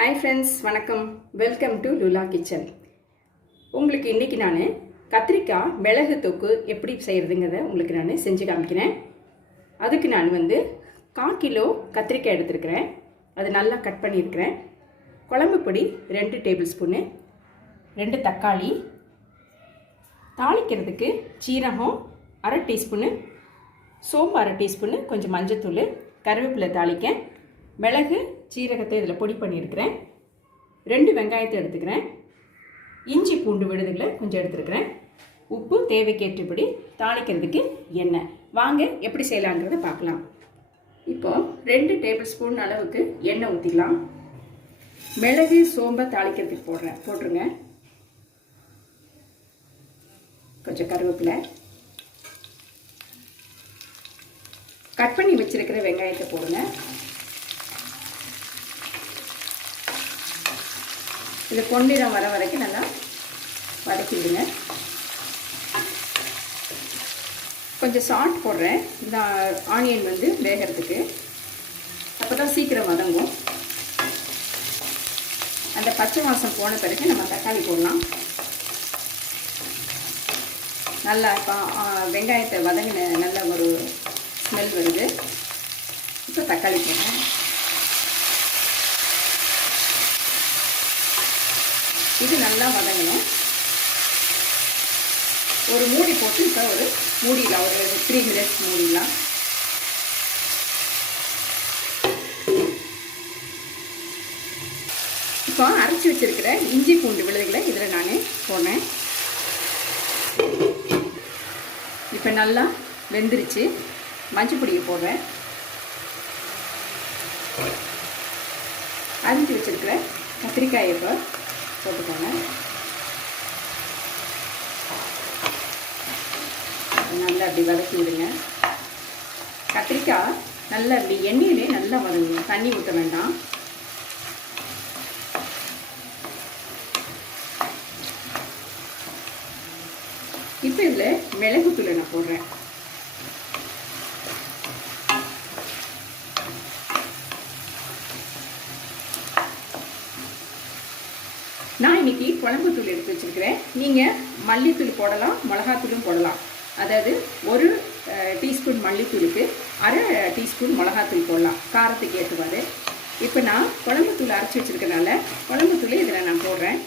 Hi friends, வணக்கம். Welcome to Lula kitchen. உங்களுக்கு இன்னைக்கு நான் கத்திரிக்காய் மிளகு தொக்கு எப்படி செய்யறதுங்கறத உங்களுக்கு நான் செஞ்சு காமிக்கிறேன். அதுக்கு நான் 1/4 கிலோ கத்திரிக்காய் எடுத்துக்கிறேன். அது நல்லா கட் பண்ணி இருக்கேன். குழம்பு பொடி 2 டேபிள் ஸ்பூன், 2 தக்காளி, தாளிக்கிறதுக்கு சீரகம் 1/2 டீஸ்பூன், சோம்பு 1/2 டீஸ்பூன், கொஞ்சம் மஞ்சள் தூள், கருவேப்பிலை தாளிக்க, மிளகு சீரகத்தை இதில் பொடி பண்ணியிருக்கிறேன். 2 வெங்காயத்தை எடுத்துக்கிறேன். இஞ்சி பூண்டு விழுதுகளை கொஞ்சம் எடுத்துருக்கிறேன். உப்பு தேவைக்கேற்றபடி, தாளிக்கிறதுக்கு எண்ணெய். வாங்க எப்படி செய்யலாங்கிறத பார்க்கலாம். இப்போ 2 டேபிள் ஸ்பூன் அளவுக்கு எண்ணெய் ஊற்றிக்கலாம். மிளகு சோம்பை தாளிக்கிறதுக்கு போட்டுருங்க. கொஞ்சம் கருவேப்பிலை, கட் பண்ணி வச்சிருக்கிற வெங்காயத்தை போடுங்க. இது பொன்னிறம் வர வரைக்கும் நல்லா வதக்கிடுங்க. கொஞ்சம் சால்ட் போடுறேன், இந்த ஆனியன் வேகிறதுக்கு. அப்போ தான் சீக்கிரம் வதங்கும். அந்த பச்சை வாசம் போன பிறகு நம்ம தக்காளி போடலாம். நல்லா இப்போ வெங்காயத்தை வதங்கின நல்ல ஒரு ஸ்மெல் வருது. இப்போ தக்காளி போடுறேன். இது நல்லா வதங்கணும். ஒரு மூடி போட்டு இப்போ ஒரு மூடிடலாம். ஒரு 3 மினிட்ஸ் மூடிடலாம். இப்போ அரைச்சி வச்சிருக்கிற இஞ்சி பூண்டு விழுதுகளை இதில் நான் போனேன். இப்போ நல்லா வெந்துருச்சு. மஞ்சள் பொடியை போடுறேன். அரிஞ்சு வச்சிருக்கிற கத்திரிக்காயை இப்போ போட்டுக்கோங்க. நல்லா அப்படி வதக்கி விடுங்க. கத்திரிக்காய் நல்லா அப்படி எண்ணெயிலே நல்லா வதங்கணும். தண்ணி ஊற்ற வேண்டாம். இப்போ இதில் மிளகுத்தூளை நான் போடுறேன். நான் இன்னைக்கு குழம்பு தூள் எடுத்து வச்சிருக்கிறேன். நீங்கள் மல்லித்தூள் போடலாம், மிளகாத்தூளும் போடலாம். அதாவது 1 டீஸ்பூன் மல்லித்தூளுக்கு 1/2 டீஸ்பூன் மிளகாத்தூள் போடலாம், காரத்துக்கு ஏற்றுவாரு. இப்போ நான் குழம்பு தூள் அரைச்சி வச்சிருக்கனால குழம்பு தூள் இதில் நான் போடுறேன்.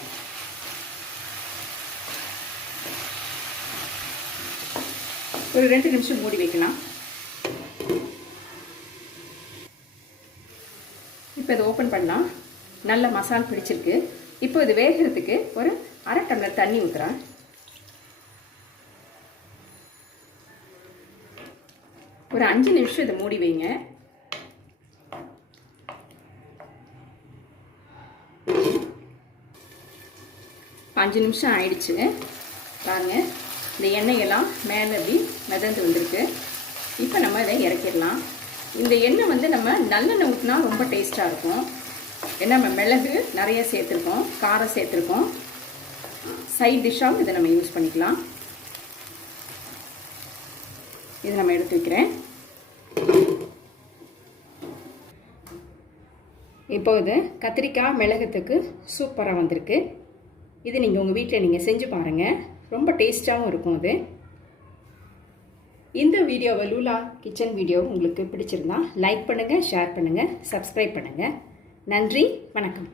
ஒரு 2 நிமிஷம் மூடி வைக்கலாம். இப்போ இதை ஓப்பன் பண்ணலாம். நல்ல மசாலா பிடிச்சிருக்கு. இப்போ இது வேகிறதுக்கு ஒரு 1/2 டம்ளர் தண்ணி ஊற்றுறேன். ஒரு 5 நிமிஷம் இதை மூடி வைங்க. இப்போ 5 நிமிஷம் ஆயிடுச்சு. பாருங்க, இந்த எண்ணெயெல்லாம் மேலே அப்படி மிதந்து வந்திருக்கு. இப்போ நம்ம இதை இறக்கிடலாம். இந்த எண்ணெய் நம்ம நல்லெண்ணெய் ஊற்றினா ரொம்ப டேஸ்ட்டாக இருக்கும். ஏன்னா நம்ம மிளகு நிறைய சேர்த்துருக்கோம், காரம் சேர்த்துருக்கோம். சைட் டிஷ்ஷாகவும் இதை நம்ம யூஸ் பண்ணிக்கலாம். இதை நம்ம எடுத்து வைக்கிறேன். இப்போ இது கத்திரிக்காய் மிளகுத்துக்கு சூப்பராக வந்திருக்கு. இது நீங்கள் உங்கள் வீட்டில் செஞ்சு பாருங்கள். ரொம்ப டேஸ்ட்டாகவும் இருக்கும். இது இந்த வீடியோவை லூலா கிச்சன் வீடியோ உங்களுக்கு பிடிச்சிருந்தா லைக் பண்ணுங்கள், ஷேர் பண்ணுங்கள், சப்ஸ்கிரைப் பண்ணுங்கள். நன்றி, வணக்கம்.